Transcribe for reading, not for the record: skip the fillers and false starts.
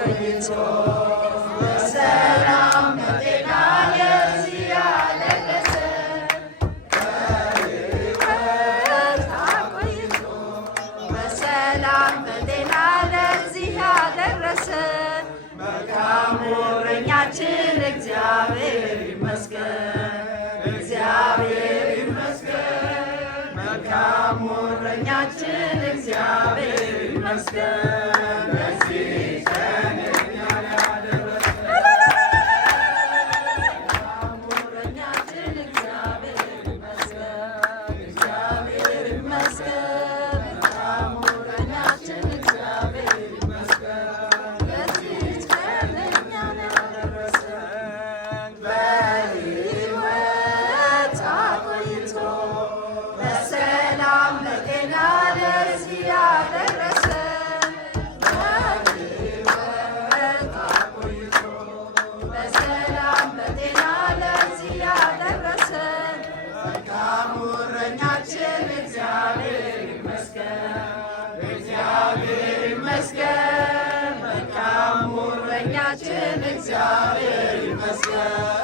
አቆይቶ በሰላም በጤና ለዚህ ያደረሰን በሕይወት አቆይቶ በሰላም በጤና ለዚህ ያደረሰን መልካሙ እረኛችን እግዚአብሔር ይመስገን፣ እግዚአብሔር ይመስገን። መልካሙ እረኛችን እግዚአብሔር ይመስገን ለዚህ ቀን እኛን ያደረሰን። መልካሙ እረኛችን እግዚአብሔር ይመስገን፣ እግዚአብሔር ይመስገን። መልካሙ እረኛችን እግዚአብሔር ይመስገን ለዚህ ቀን እኛን ያደረሰን በሕይወት አቆይቶ በሰላም በጤና ለዚህ ያደረሰን በሕይወት አቆይቶ በሰላም በጤና ለዚህ ያደረሰን መልካሙ እረኛችን እግዚአብሔር ይመስገን፣ እግዚአብሔር ይመስገን። መልካሙ እረኛችን እግዚአብሔር ይመስገን።